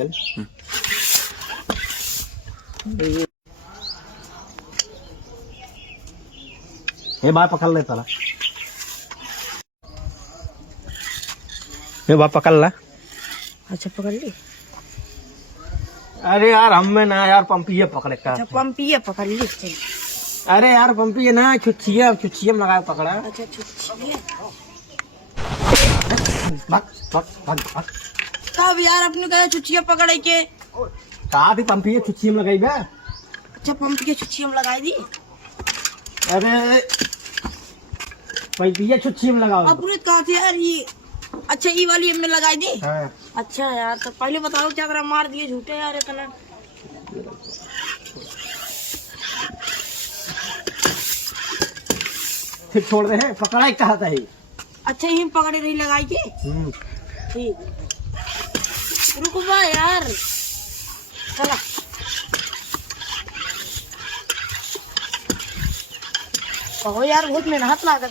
चल हे बार पकड़ ले साला, ये बार पकड़ ला। अच्छा पकड़ ली। अरे यार हमें ना यार पंपिये पकड़े का। अच्छा पंपिया पकड़ ली। चल। अरे यार पंपिये ना छुच्छिया छुच्छिया में लगा पकड़ा। अच्छा छुच्छिया। भाग भाग भाग भाग। तब यार अपने कहा छुच्छिया पकड़े के कहा थी पंपिये छुच्छिया में लगाई बे। अच्छा पंप के छुच्छिया में लगाई दी। अरे पंपिये छुच्छिया में लगाओ। अपने कहा थे यार ये। अच्छा ये वाली हमने लगाई दी। हाँ। अच्छा यार तो पहले बताओ क्या करा, मार दिए झूठे यार इतना। फिर छोड़ दे है, पकड़ा ही कहा था ही। अच्छा यही पकड़े रही लगाई के। ठीक रुको बा यार, चला कहो यार बहुत मेहनत लागत है।